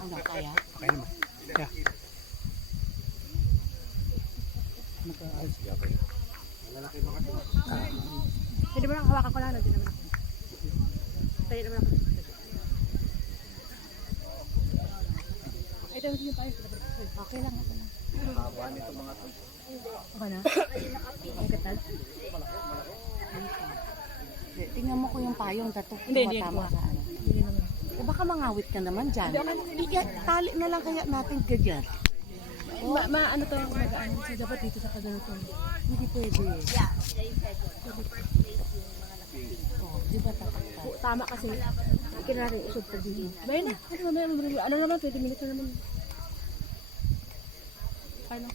Ano, kaya? Kaya naman. Kaya. Nag-aalis siya ako. Malalaki mga ito. Hindi mo lang hawakan ko lang. Hindi naman ako. Tayo naman ako. Ito yung tayo. Okay lang, ako lang. Haba nito mga ito. Okay na? Ang katal? Tingnan mo ko yung payong dato. Hindi. Tama sa ano. Hindi naman. Eh, baka mangawit ka naman dyan. Tali na lang kaya natin ganyan. Ano to? Mag-ano? So, dapat dito sa kagaluto. Hindi pwede. Oh, di ba tatakta? Tama kasi. Kailangan natin isod pa dito. Bayan na. Ano naman? 20 minutes na naman. Paano?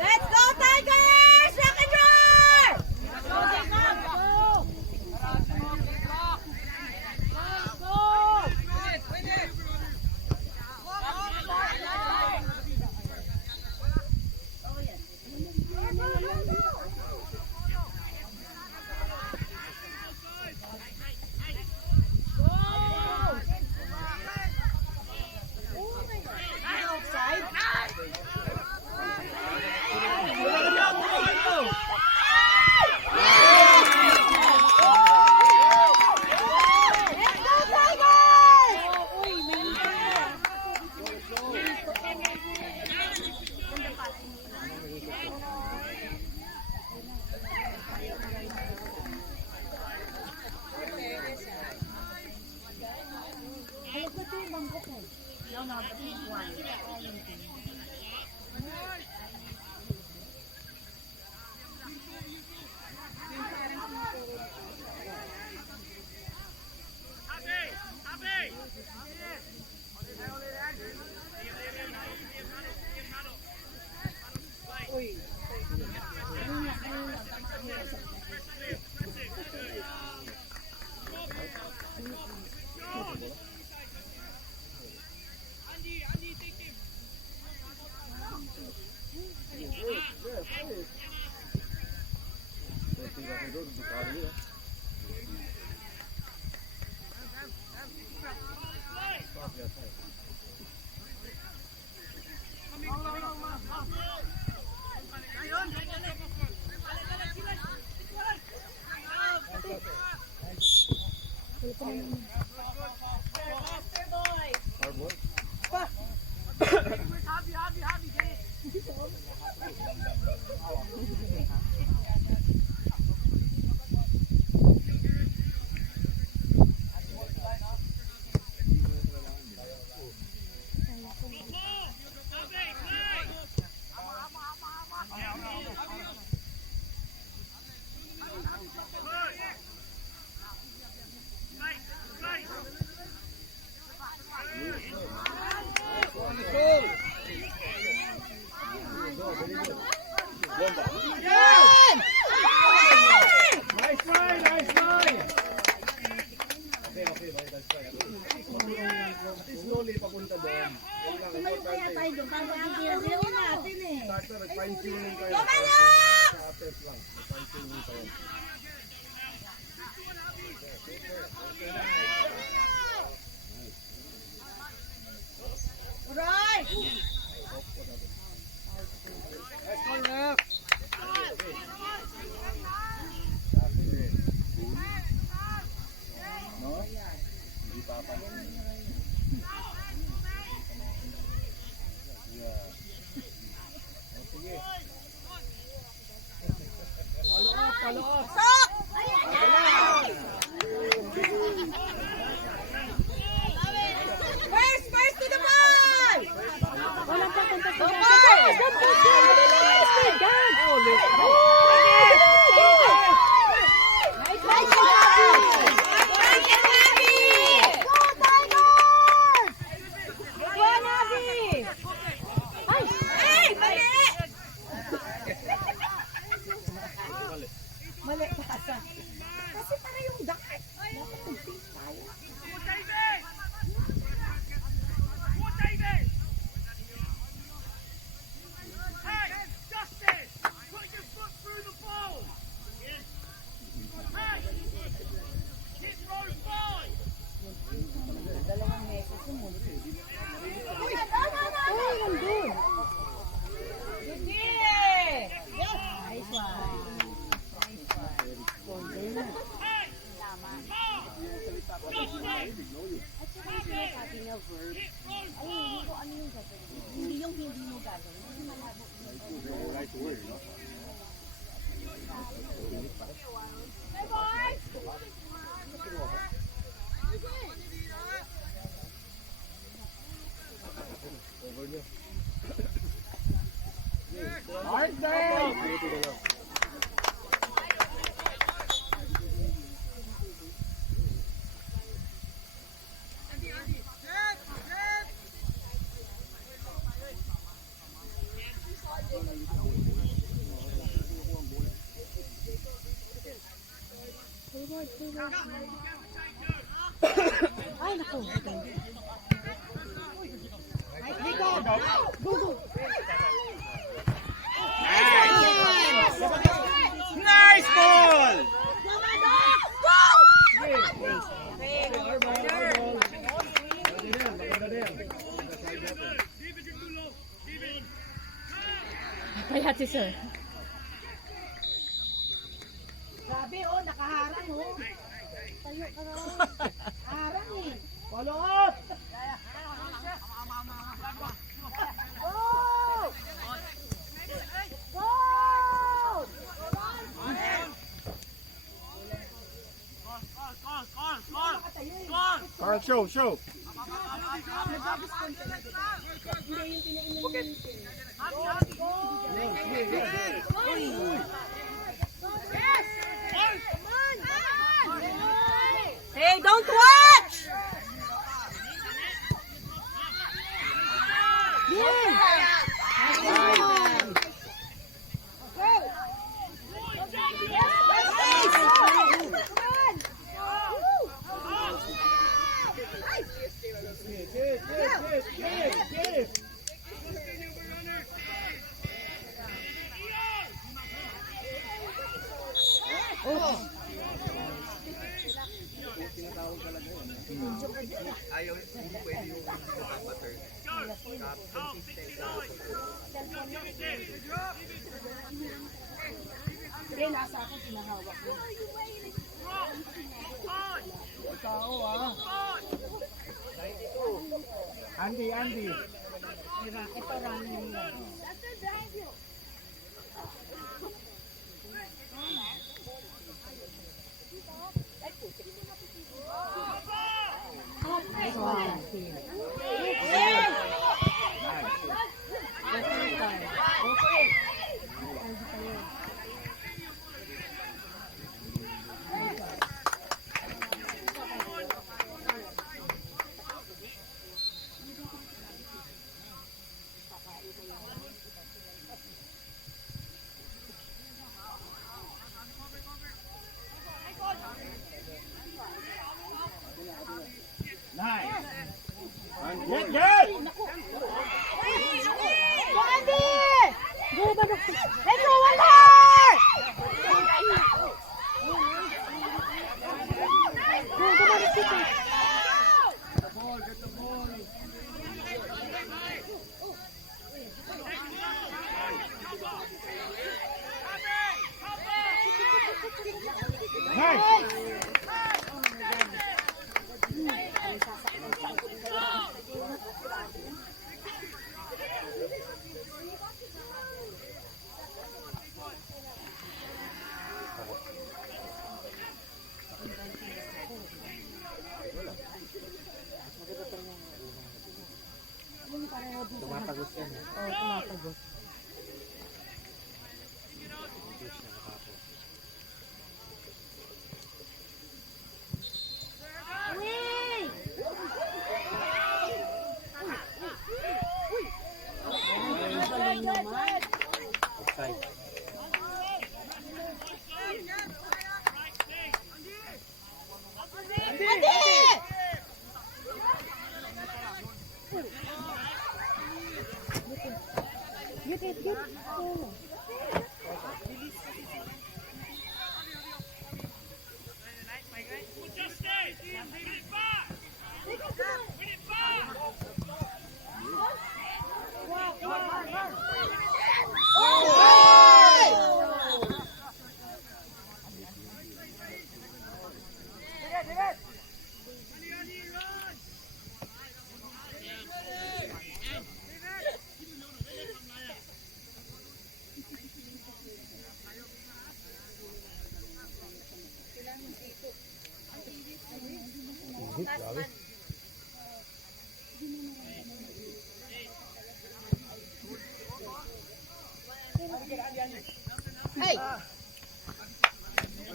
Let's go Tigers! Rock and roll! Slowly papunta doon. Tumayo kaya tayo doon para magkikira natin eh. Starter, fine-tuning kayo. Sa-attest lang. Fine-tuning kayo. Alright! Let's go left! No? Hindi pa pa. Follow up! Sok! First to the ball! Walang papunta sa Mali. Ay, naku. Nice ball! Kaya si sir. Grabe oh, nakaharang oh. Tayo ka na. Harang eh. Palot! Carl, show. Hey, don't watch! Andy. Tumatagos yan. Oo, tumatagos. Offside.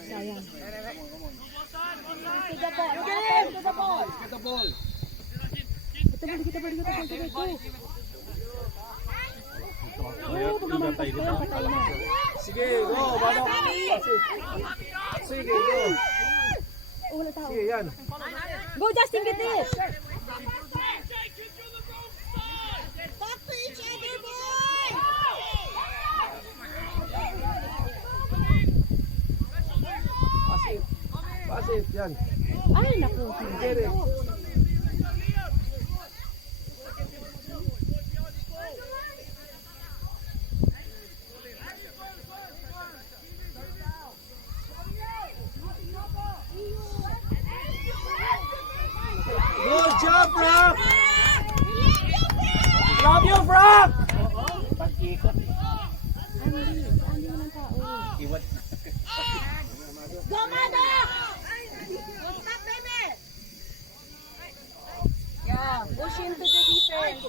Sayang. Sige, go. Bada. Sige, go. Wala tao. Sige, yan. Go, Justin, get it! Talk to each other, boy! Pass it. Pass it, yan. Ay, naku. Get it. Good job, Brock! Love you, Brock! Pag-ikot. Ano ng tao? Iwan. Go, Mada! Don't stop, baby! Yeah, push into the defense.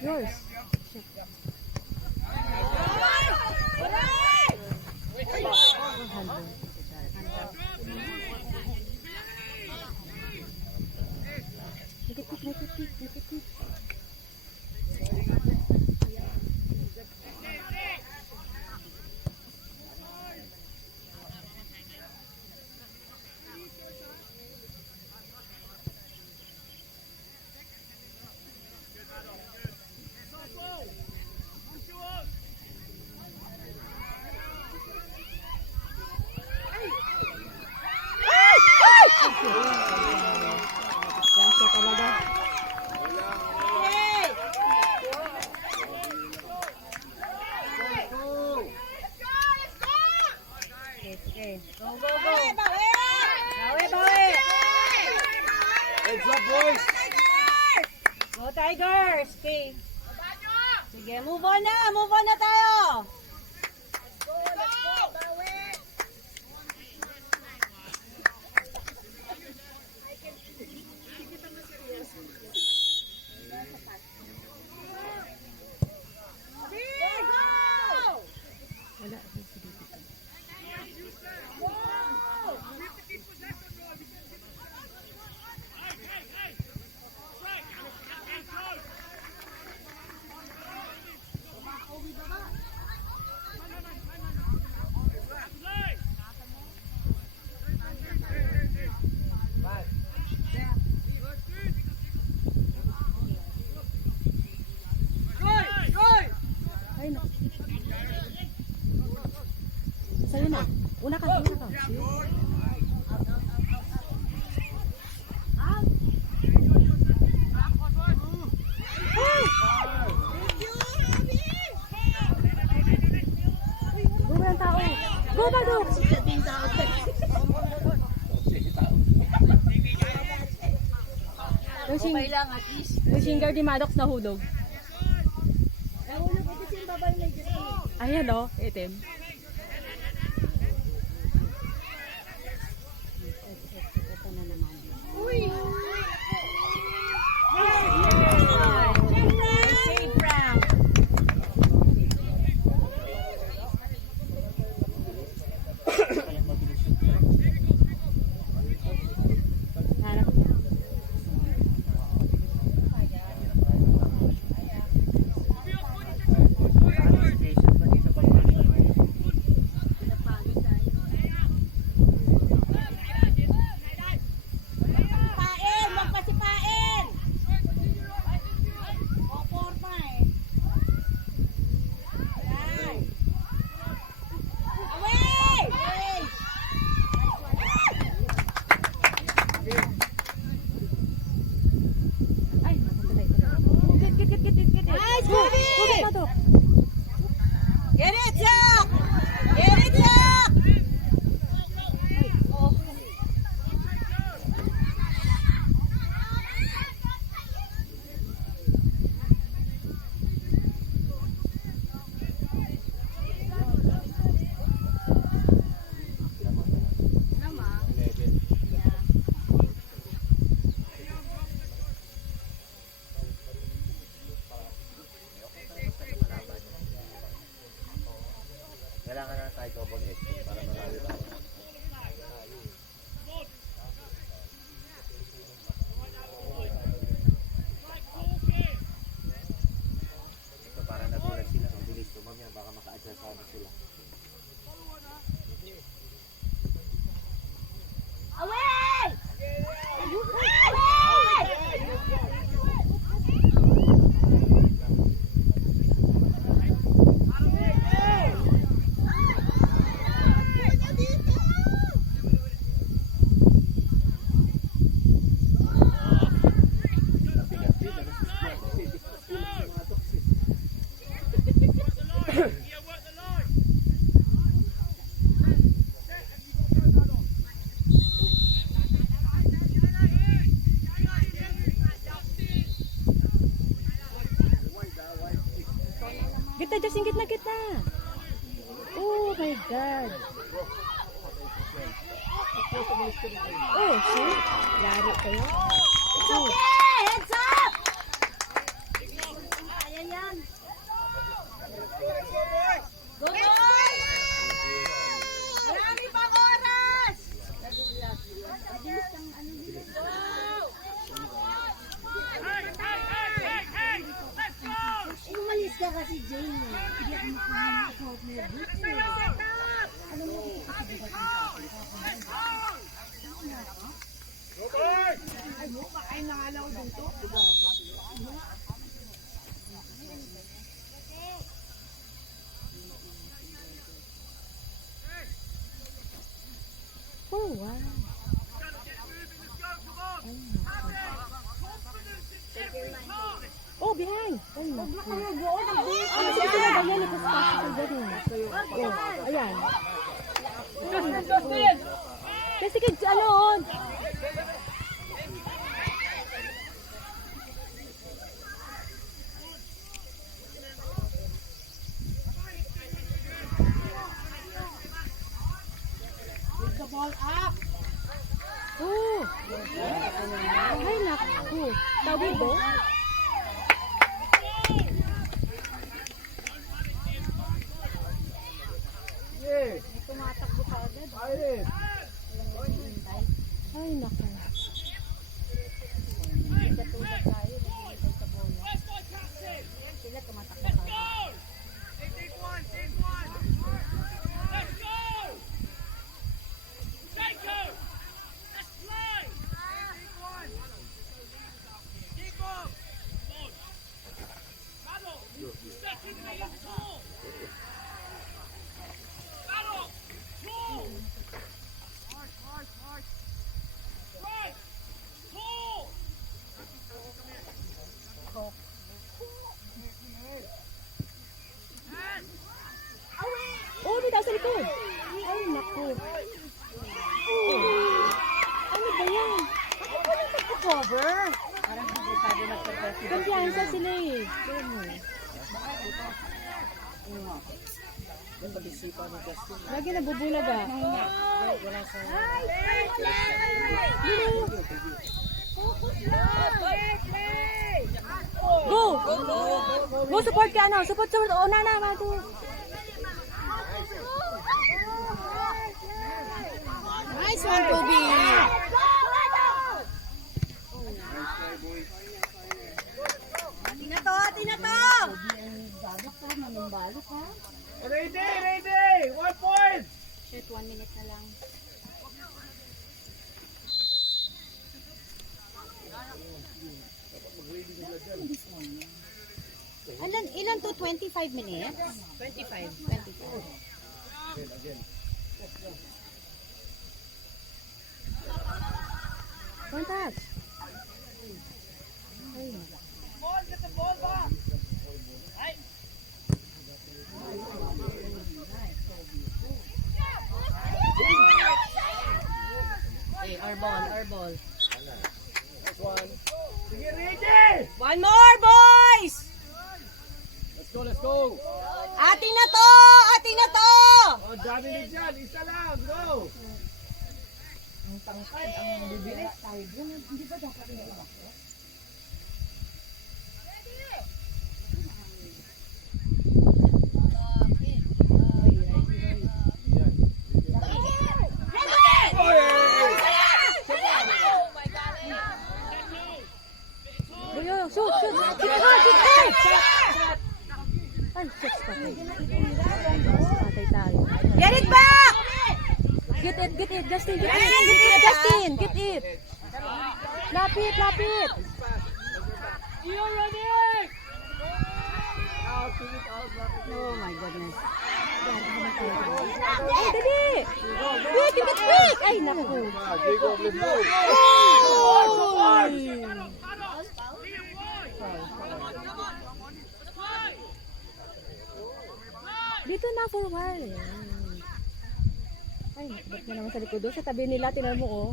Yours. Grasya talaga. Okay. Go, go, go. Bawi, bawi. Heads up, boys! Go, Tigers. Okay. Sige, move on na. Move on na tayo. Ay, no. Sa'yo na. Una ka, una ka. Go, walang tao. Go, Badok! Okay lang, at least. Yung singer ni Maddox nahulog. Nahulog ito yung babay na dyan. Ayan o, itim. Uy! Save Frank. kita, Justin, gitna kita. Oh my God. Oh, see? Lari kayo. It's okay! Heads up! Ayan yan. Go, boys! Marami pang oras! Umalis ka kasi, Jane. Hindi ako makahanap sa hope na boots. Ano mo ay mo, pakain na nga lang ako dito. Oh, wow. Oh, behind. Oh, no. Sige, sige, ganyan. Ito sa ganyan. Oh, ayan. Kasi sige, alon. With the ball up. Oh. Ay, naku. Tawid mo? Yeah. Tumatakbo ka agad. Ayun. Ay, naku. Katulad tayo. Naghihintay sa bola. Sila tumatakbo ka agad. Oh, may tao sa likod. Ay, naku. Oh. Ano ba yan? Cover. Parang hindi sabi na pagkasi. Kumpiyansa sila eh. Lagi nabubulag ah. Go! Go support ka ano? Support. Oh, nana, matu. Nice one, Kobe. Atin na to, atin na to! Ready, ready. 1 point. Shit, 1 minute na lang. Ilan to? 25 minutes? 25. 25. One touch. Hey, our ball. Sige, ready. One more, boys! Let's go. Ating na to! Ating na to! Oh, dami na dyan. Isa lang. Go. Boyo, shoot! Shoot hard! Ay, shoot, patay. Patay tayo. Get it back! Get it, Justin, get it, Justin, get it. Lapit. Oh my goodness. Ay, dali! Quick! Ay, naku. Jacob, let's go. Oy! Dito na for a while. Ay, ba't na naman sa likod doon? Sa tabi nila, tinan mo oh.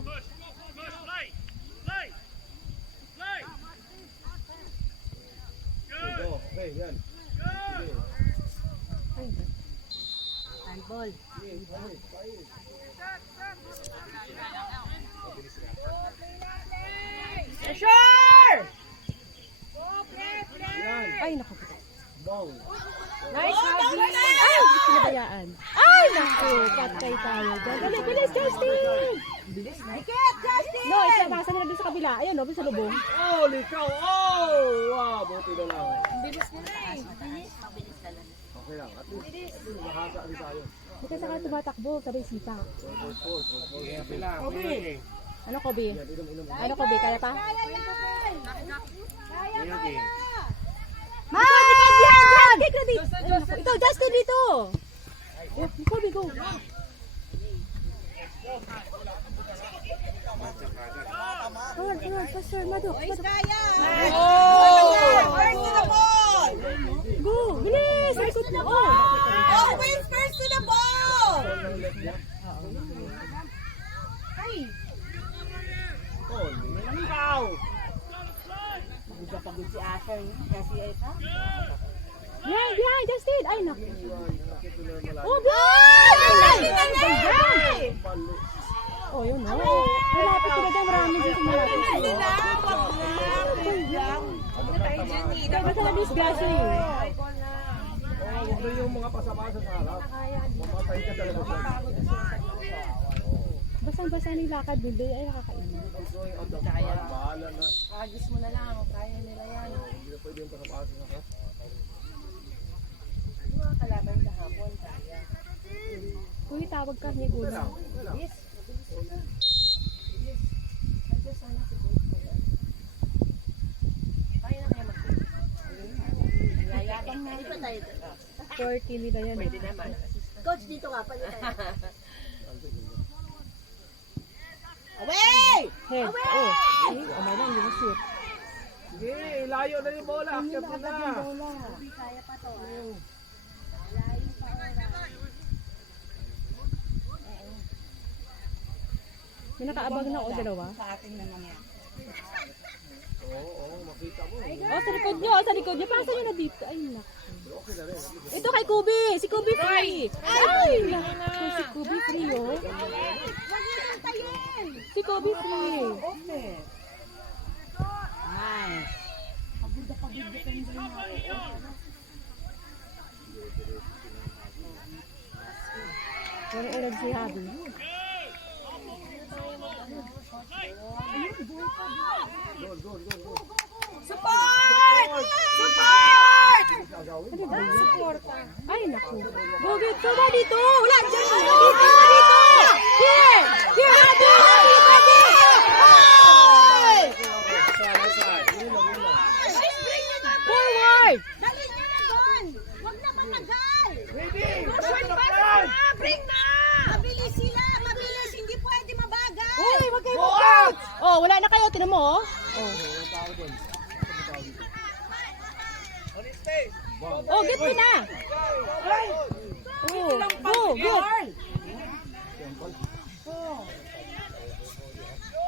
Go. Okay, yan. Sige. Ball. Pressure! Ay, naku. Ball. Nice, Habi. Ay, pinabayaan. Ay, naku. Patay tayo dyan. Dali, bilis, Justin! Dikit, Justin! No, isa, basa nila dun sa kabila. Ayun, no, sa lubong. Oh, likaw! Oh! Wow, buti na lang. Bilis nila eh. Okay lang. At least makasa rin tayo. Hindi kasi saka tumatakbo, sabay sita. Okay. Ano, Kobe? Inom. Ano, Kobe? Kaya pa? Kaya yan! Kaya, kaya! Ma! Diyan! Take na dito! Ito, Justin, dito! Oh, Kobe, go! Forward, faster, Mado. Boys, kaya! Oh! First to the ball! Go! Bilis! Likod mo! Always first to the ball! Ay! Oh, likaw! Pagod si Asher kasi ito. Behind, Justin! Ay, naku. Oh! Oh, behind! Ay, oh, yun, no? Malapit sila dyan, marami din sa malapit. Wag na tayo dyan eh. Basta na-disgrasya eh. Ito yung mga pasamasa sa harap. Mamatay ka talaga sa Basang-basa ni lakad, hindi ay nakakainin. bahala na. Agis mo na lang. Kaya nila yan. Hindi na pwede yung pasamasa sa harap. Yung mga kalaban sa hapon, kaya. Kuya, tawag ka ni Gula. Yes. Yes. Andiyan sana si Coach ko yan. Kaya na kaya mag-coach. Yayabang na. Di ba tayo? 40 nila yan. Pwede naman. Coach, dito ka. Palitan. Away! Head. Oh. See? Oh, my God, yung shoot. Sige, layo na yung bola. Akyat mo na. Kaya pa to. May nakaabag na o dalawa. Sa ating naman yan. Oo, makita mo. Oh, sa likod nyo, sa likod nyo. Pasa nyo na dito. Ay, naku. Ito kay Kubi. Si Kubi free. Ay, naku. Si Kubi free, oh. Huwag niyo nang tayin! Si Kubi free. Okay. Nice. Pero ulag si Habi. Support! Support! Ay, naku. Gugit ka ba dito? Wala, dyan ka. Dito, dito. Here. Here, Habi. Habi. Forward. Dali niyo na doon! Huwag na matagal! Ready! Bring na! Mabilis sila! Mabilis! Hindi pwede mabagal! Uy, wag kayo mag-out. Oh, wala na kayo. Tinan mo, oh. Oh, get mo na. Oh, go, get.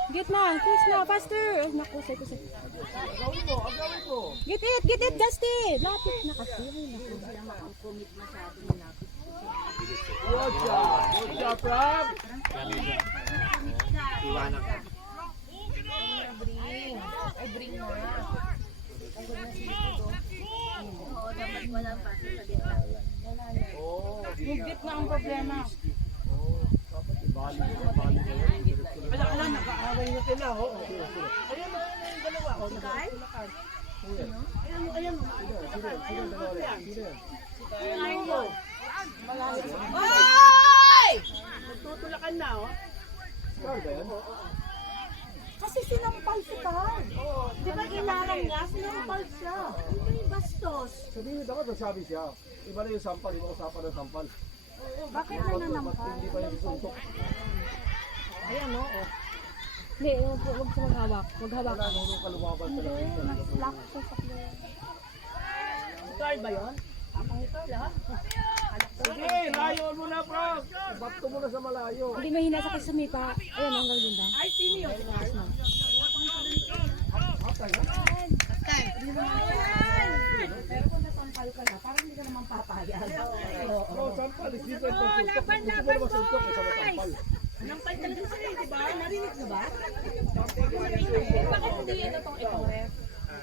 Get na, please na, faster. Oh, naku, sa'yo. Agawin mo. Get it, Justin. Lapit na kasi. Ay, naku. Good job, Prab. Iwanan ka. Ay, bring na. Pagod na si Lito. Oo, dapat walang paso sa gitna. Oh, Yung gitna ang problema. bali. Wala, nag-aaway na sila. Oo. Ay! Nagtutulakan na, oh. Kasi sinampal si Carl. Di ba inalang niya? Sinampal siya. May bastos. Sabihin dapat nagsabi siya. Iba na yung sampal, iba usapan ng sampal. Bakit na nanampal? Hindi pa yung suntok. Ayan, no? Oh. Hindi, huwag siya maghawak. Maghawak. Wala nung kaluwaban talaga. Lock siya sa player. Carl ba yun? Apang ito, lahat. Sige, layo mo na, Prab. Bato mo na sa malayo. Hindi mahina sa kasumipa. Ayun, hanggang dun ba? Ay, sino yun? Pero kung nasampal ka na, parang hindi ka naman papayag. Oh, sampal, is different from suntok. mo naman suntok, may sama sampal. Nampal talaga siya eh, di ba? Narinig na ba? Bakit hindi itong ref?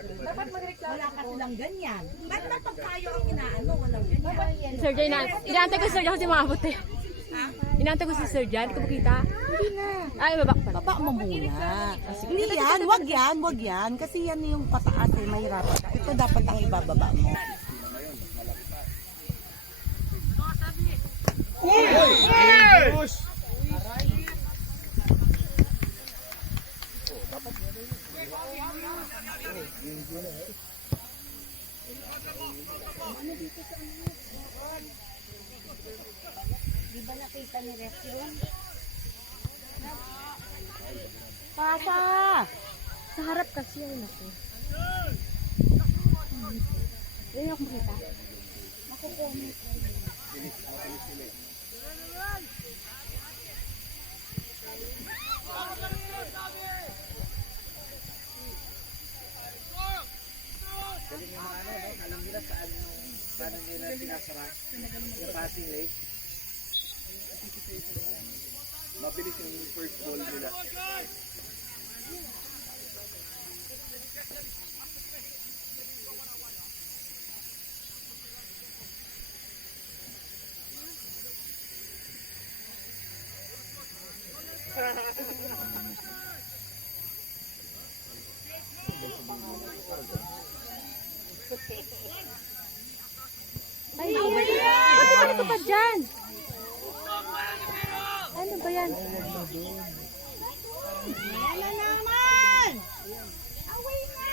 Dapat magreklamo. Wala ka silang ganyan. Ba't na pag tayo ang inaano, walang ganyan? Si Sir Jan, inaantay ko si Sir Jan kasi maabot eh. Inaantay ko si Sir Jan, hindi ko makita. Hindi na. Ay, babak pa. Baba mo muna. Hindi yan, wag yan. Kasi yan yung pataas eh, mahirapan ka. Ito dapat ang ibababa mo. Push! Di ba nakita ni Ref yun? Pasa! Sa harap kasi yun ako. Hindi ako makita. Galing yung mga no? Alam nila paano nila sinasara yung passing rate. Mabilis yung first ball nila. Ay, ba't di ba natupad dyan? Ano ba yan? Ano naman? Away na!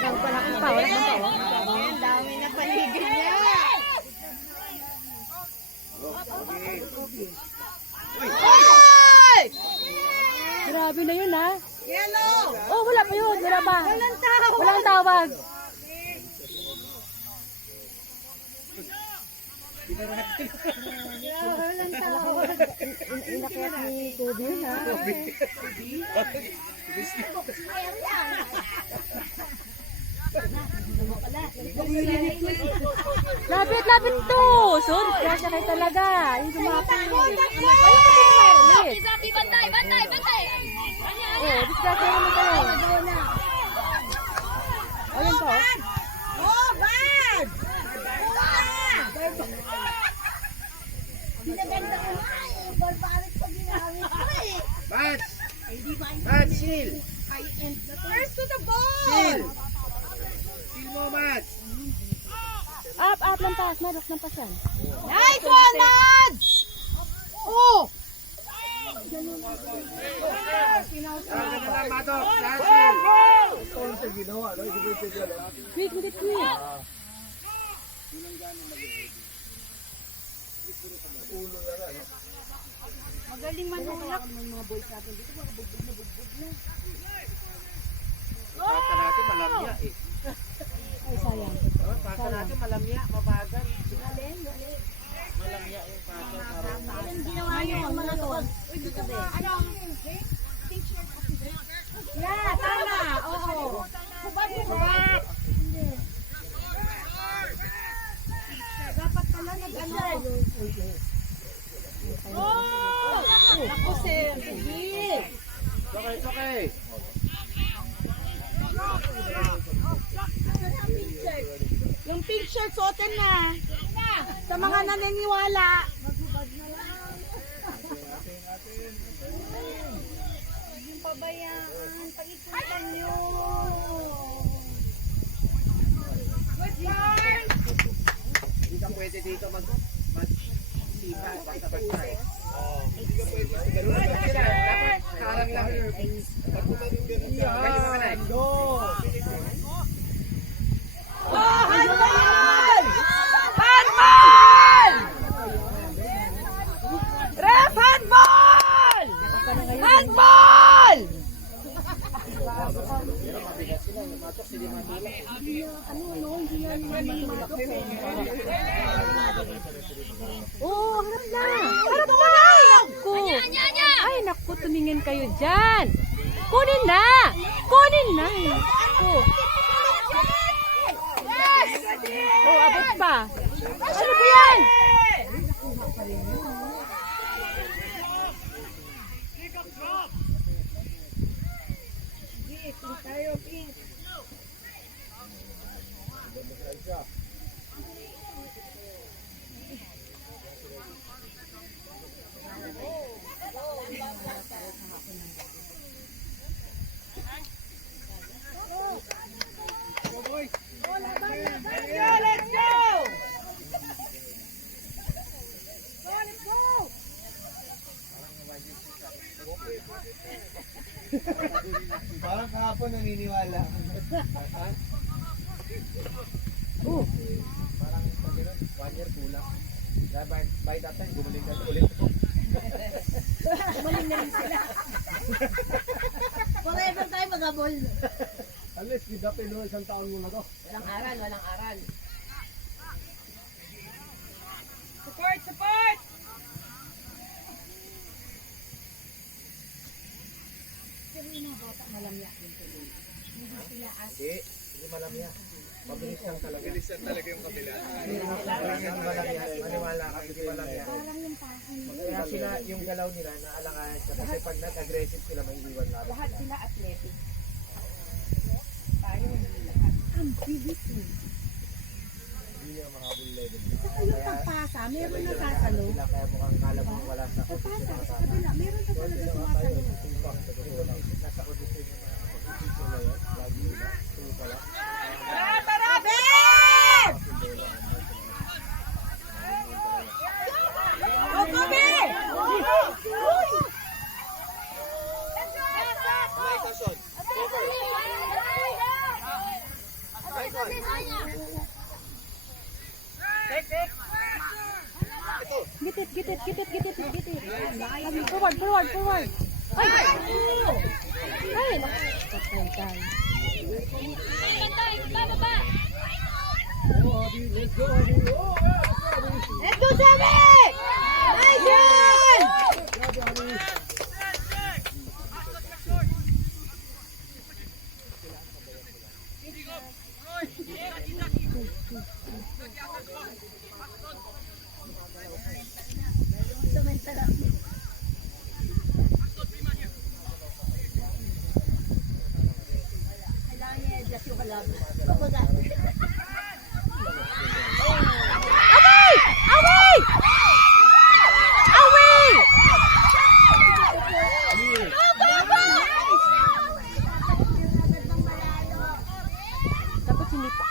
Wala pa lang pa, wala pa pa. Ang dami na paligid niya. Grabe na yun ha. Yellow! Oh, wala pa yun, wala pa. Walang tao! Walang tawag. Walang tao! Inakyat ni Kobe yun ha. Lapit to. Sorry, kasya kayo talaga. Yung gumapit. Ayun kasi lumarit. Bantay! Oh, disgrasya naman kayo. Ayun po. Oh, bad! Pinaganda ko nga eh. Barbarik pa ginamit ko eh. Bats! Bats, shield! First to the ball! Shield! Shield mo, Bats! Up, lampas. Madak, lampas yan. Nice one, Mads! Oh! Tama na lang, Matok! Last shield! Ito ang siya ginawa, no? Hindi ko siya ginawa. Quick, quick. Ulo na nga, no? Magaling manulak. Pata natin malamya eh. Ay, sayang. Pata natin malamya, mabagal. Malamya yung pata. Ginawa niyo ang mga doon. Yeah, tama. Oo. Subad. Dapat pala nag-ano. Oh! Ako, sir. Sige. Okay. Yung pink shirt, suotin na. Sa mga naniniwala. Yung pabayaan. Pag-ikutan nyo. Hindi ka pwede dito mag-sipa. Basta-basta eh. Hindi ka pwede sa ganun. Dapat karang lang yung Pagpunta rin ganun ka. Go! Oh, handball! Handball! sila, lumatok sila matulak. Oo, harap na. Harap na. Naku. Ay, naku, tumingin kayo dyan. Kunin na. Kunin na. Naku. Oh, abot pa. Ano ba yan? Parang kahapon naniniwala. Oh, Parang pag gano'n, 1 year kulang. Kaya by that time, gumaling na ulit. Forever tayo magabol. Alis, gidapin mo isang taon mo na to. Walang aral, walang aral. Hindi malamya. Mabilis lang talaga. Mabilis lang talaga yung kabila. Hindi malamya. Maniwala ka, hindi malamya. Kaya sila, yung galaw nila, naalangan siya. Kasi pag nag-aggressive sila, may iwan na. Lahat sila athletic. Tayo hindi lahat. Hindi niya makahabol level. Saka yung pagpasa, meron na sasalo. Sila kaya mukhang kala mo wala sa Pagpasa, sa kabila, meron pa talaga sumasalo. Nasa kondisyon yung mga kondisyon na yan. Lagi nila. Tulo pala. Gitid. Forward. Ay! Ay! Patay tayo. Let's go, Sammy! Ayan! Dapat hindi pa.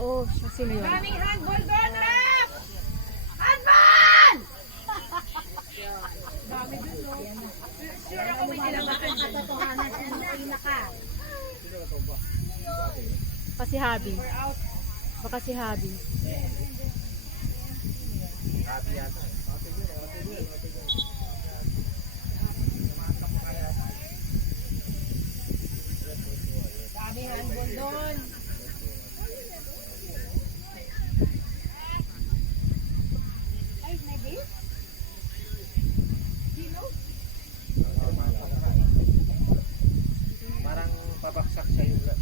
Oh, siya sino yun? Handball, girl, rep! Handball! Sure ako may nilabakan katotohanan sa pinaka. Baka si Habi. Baka si Habi. Happy yata. Dami handball doon. Ay, may base? Sino? Parang pabaksak siya yung sa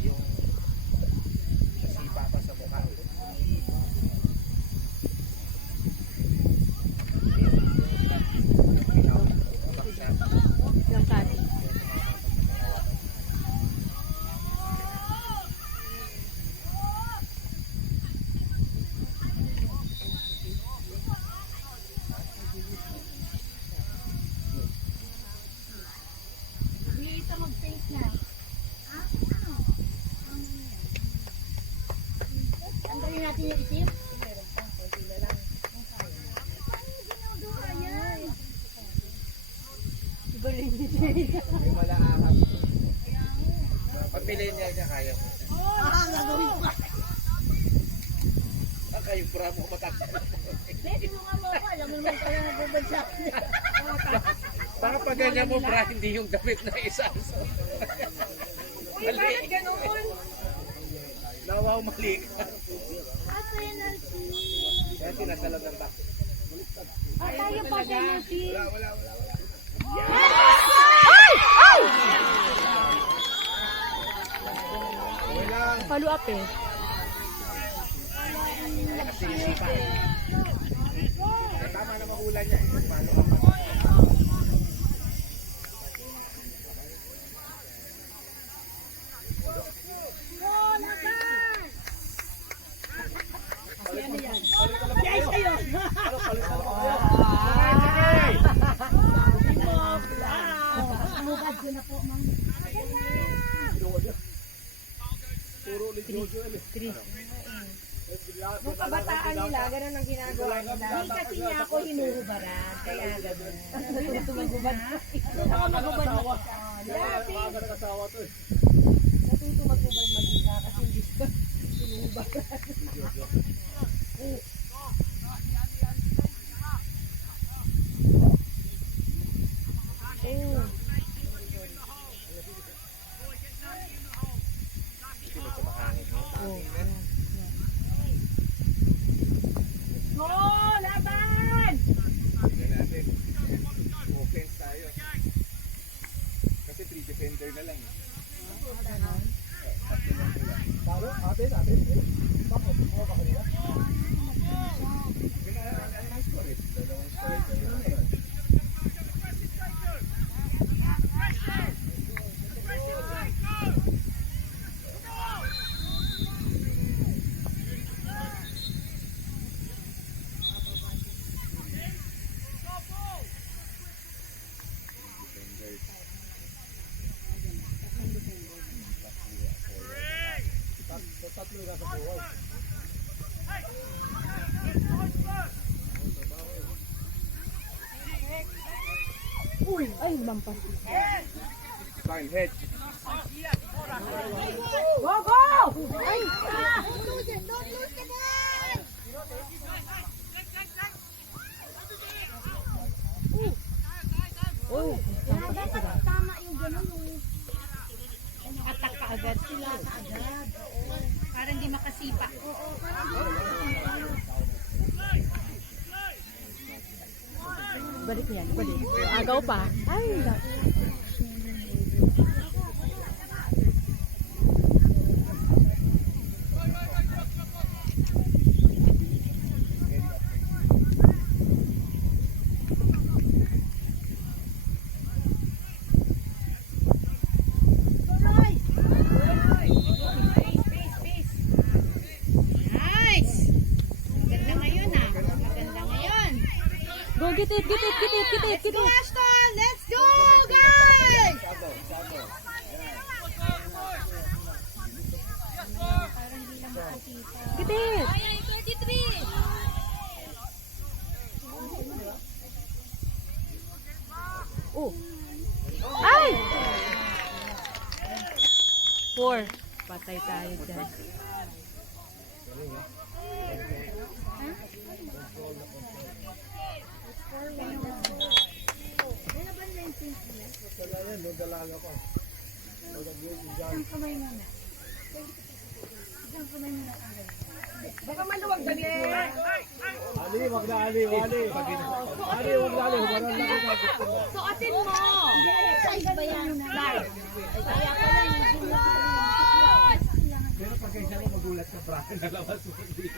sipa pa sa mukha. Pabaksak. Lang kati. Dito mag-face na. Tanggalin natin yung itim. Meron pang konti na lang. Yung malaahap. Pag millennial niya, kaya mo. Gagawin pa. Yung bravo ko matakot. Tulungan mo ako. Alam mo naman pala nagbabadya. Baka pag ganyan mo, bra, hindi yung damit na isa. Uy, bakit ganun? Nawaw mali ka. Ah, penalty. Kaya sinasalad ng back. Ah, tayo pa penalty. Wala. Follow up eh. Kasi isipan. Tama na mahula niya. Paano ka pa? Nung kabataan nila, ganun ang ginagawa nila. Hindi kasi niya ako hinuhubaran, kaya ganun. Natutumagubad na. Natutumagubad mag-isa. Dati, natutumagubad mag-isa kasi hindi siya hinuhubaran. Go! Laban! Tingnan natin. Offense tayo. Kasi 3 defender na lang. Talo, atin. Bakit? Oo, baka nila. Dalawang score. Ay, lampas. Fine, head. Go, go! Ay! Dapat tama yung gano'n yung attack ka agad sila kaagad. Para hindi makasipa. Balik niyan, balik. Agaw pa. Ay, go, get it. Ashton, let's go, guys! Get it. 33! Oh. Ay! 4. Patay tayo dyan. Baka maluwag dali. Ali, wag na Ali. Hubaran lang kita. Suotin mo. Size ba yan? Large. Kaya pala yung Pero pag kaysa ko magulat ka, bra, nalabas mo din.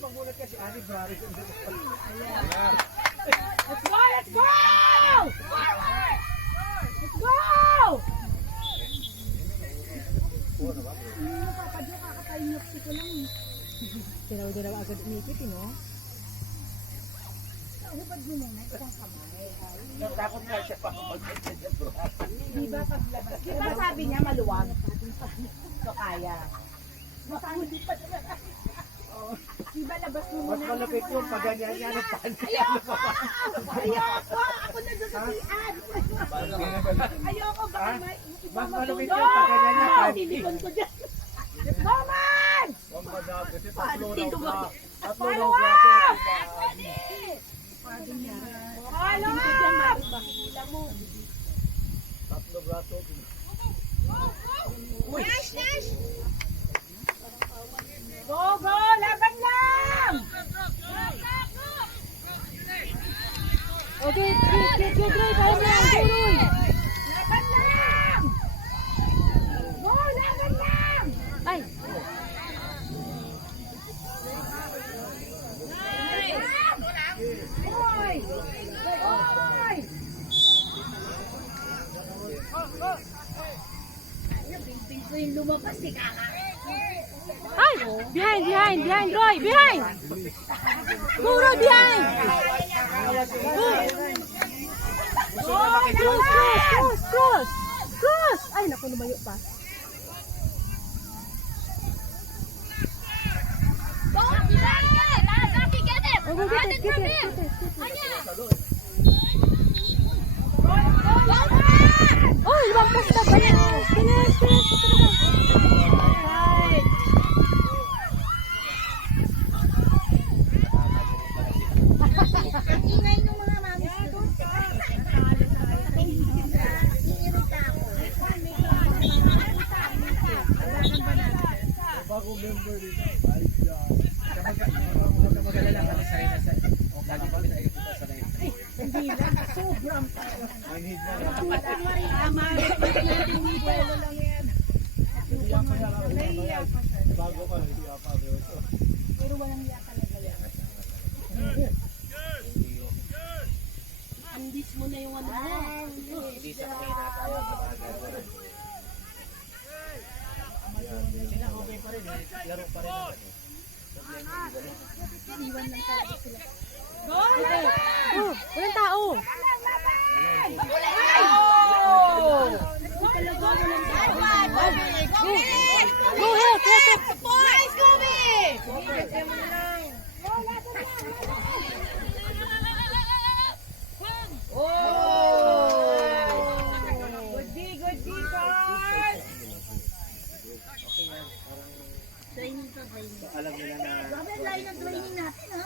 Magulat ka si Ali, bra. Let's go! Let's go! Let's go! Papadyo, kakakainyoksi ko lang. Dalaw-dalaw agad umikit, no? Hubad mo muna, isang kamay. Takot nga siya pa mag-ganyan niya, bro. Di ba sabi niya maluwag? So kaya. Baka hindi pa naman. Di ba labas mo Mas muna? malapit yun, pag ganyan niya, nagpanik. Ayoko! Ako na doon sa tiyan! Ayoko! Baka may... Mas malapit yun, pag ganyan niya, panik. Silikon ko dyan. Kasi tatlo raw klase. Tatlo raw klase. Tatlo braso. Go, go! Laban lang! Okay, get, kaya na, Junoy. Laban lang! Go, laban lang! Ay, Hoy! Hoy! Ko yung lumabas si Kaka. ay, behind, Roy, behind. Go, Roy, behind. Cross. Ay, naku, lumayo pa. Oh, go, get it. Oh, lumampas na ba yan? Bilis. Ingay ng mga mami ko. Iirita ako. Bago member dito. Ay, magalala kami sa rin sa lagi kami nakikita sa rin. Hindi lang. Sobrang I need na. tama rin. Tama rin. Buwelo lang yan. Bago ka, hindi pa rin. Pero walang iyak talaga yan. Andis mo na yung ano mo. Hindi sa kanina tayo gumagano. Sila okay pa rin, laro pa rin naman eh. Iwan lang talaga sila. Oh, walang tao. Talaga walang Go, help. Good guys! Training pa ba yun? Alam nila na Grabe ang layo ng training natin, ha?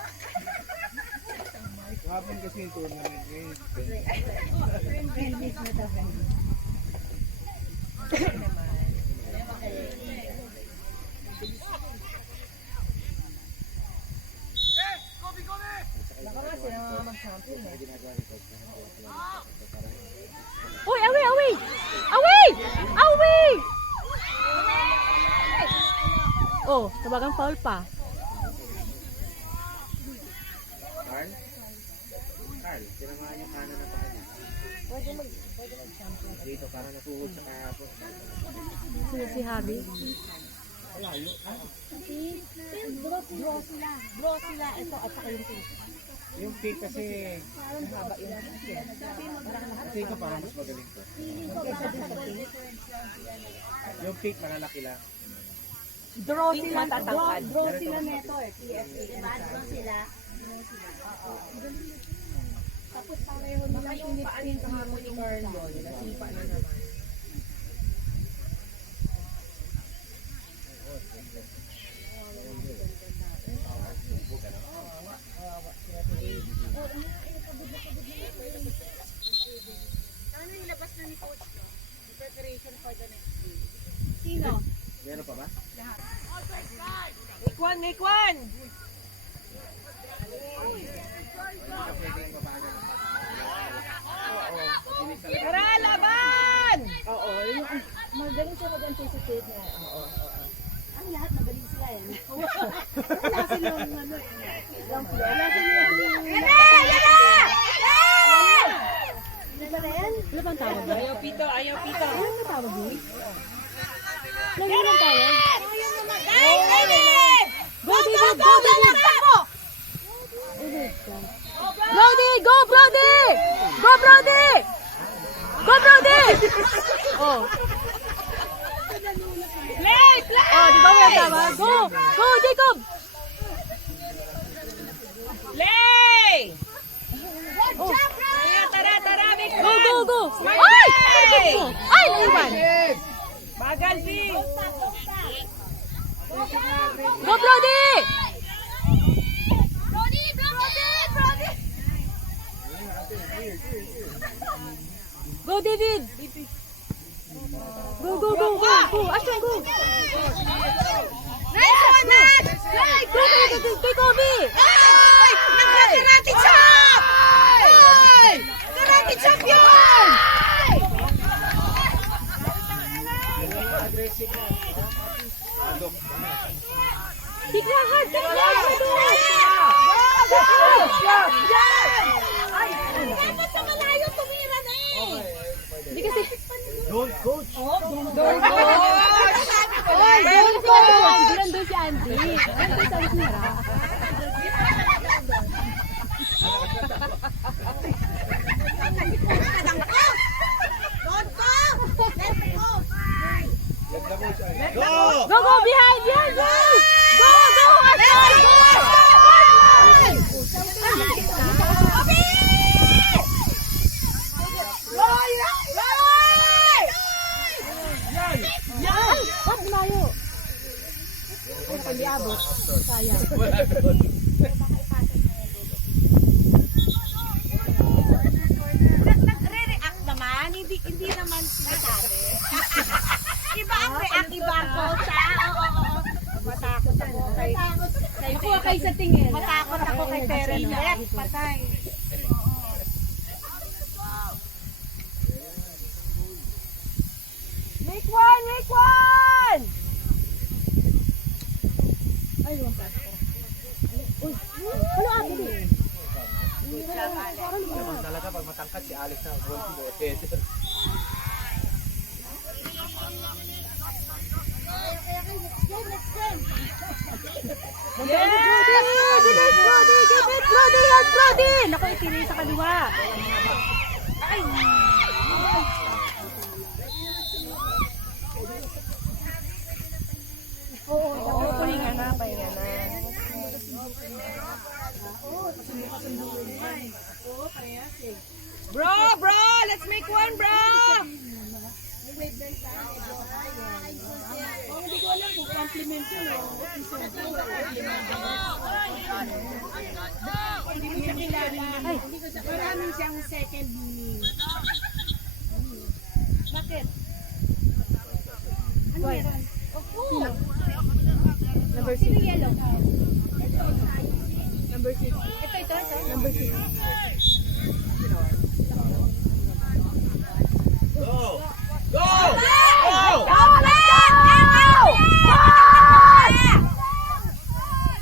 hapon kasi yung tournament ngayon. Uy, away! Oh, tabagang foul pa. Carl, tinamaan yung kanan na paa niya. Pwede mag-champion. Dito, parang natuhod sa kahapon. Si Javi. Draw sila. Ito at saka yung pink. Yung pick kasi, mahaba yung kasi ito parang mas magaling to. Yung pick, malalaki lang. Draw sila. Draw sila neto eh. PFA. Draw sila. Tapos pareho nila pinit-pinit ang harmony ni Carlo. Nasipa na naman. Ano nilabas na ni Coach ko? Preparation for the next game. Sino? Meron pa ba? Make one! Tara, laban! Oo, magaling siya mag-anticipate niya. Oo. Ang lahat magaling sila yan. Wala silang ano eh. Wala silang Wala bang tawag ba? Ayaw pito. Wala bang tawag ba? Lagi lang tawag. Go, Brody! Oh. Play! Oh, di ba wala tawag? Go, Jacob! Play! Oh. Tara, Vic! Go! Ay! Ay, naiwan! Bagal, V! Go, Brody! David! Go, go, go, go, go! Ashton, go! Nice one, Nat! Go, kay Kobe! Ay! Karate chop! Ay! Karate chop yun! Kick na hard! Kick na hard! Dapat sa malayo tumira na eh! Hindi kasi... Don't coach. Don't go! Doon si Andy. Andy, sabi si Mara. Go! Go, go! Behind! Behind! Go! Go! Go! Ashton! Go! Yan! Ba't layo? Hindi abot. Sayang. Nagre-react naman, hindi naman sinasabi. Iba ang react, iba ang coach, Oo. Matakot ako kay... Ako kay sa tingin. Matakot ako kay Terence. Patay. Make one! Make one! Ay, lumang pa. Uy! Ano ako din? Naman talaga pag matangkad si Alex na goal header. Brody! Naku, itinay sa kaliwa. Ay! Oo, pahinga na. Bro! Let's make one, bro! Hindi ko alam kung compliment yun. Hindi mo siya kilala. Maraming siyang second meaning. Bakit? Ano meron? Number 6. Yellow. Number 6. Ito. Number 6. Go! Go! Go!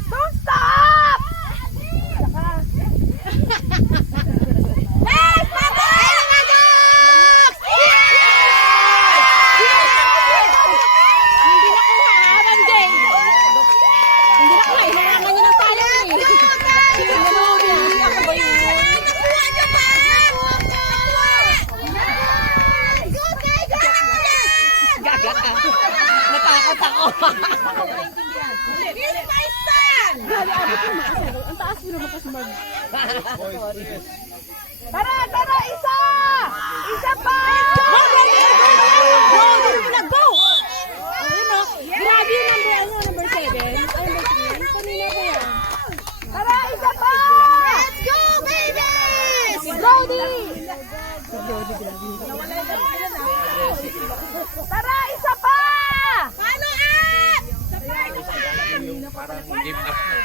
Don't stop! Hey, Papa! Hindi nakuha, Ranjay. Hindi nakuha, hinarangan niya ng talent eh. Ako ba yun? Nakuha niyo ba? Natakot ako. He's my son! Grabe, abot mo makasagot. Ang taas mo naman kasi mag... Tara! Isa! Isa pa! Go! Go! Ayun o. Grabe yung number 7. Number 3. Kanina ko yan. Tara! Isa pa! Let's go, baby! Si Brody! Tara! Isa pa! Follow up! Parang give up na.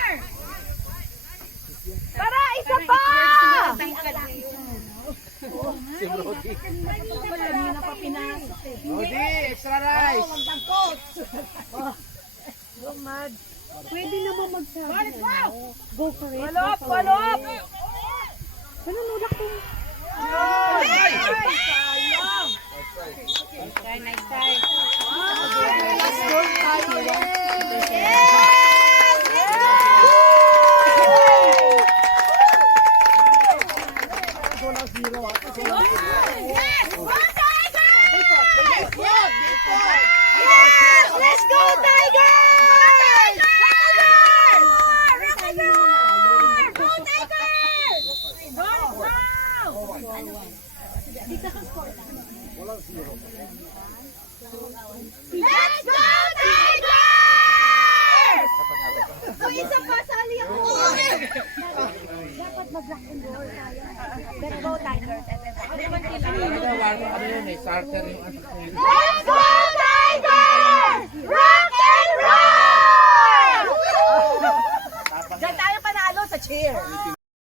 Tara! Isa pa! Si Brody. Brody, extra rice. Pwede naman magsabi. Go for it. Follow up! Nanunulak ko. Nice try. Let's go, Tigers! Go, Tigers! Let's go, Tigers! O, isa pa, sali ako. Dapat mag-rock and roll tayo. Pero go, Tigers. Ano yun eh, starter yung ano.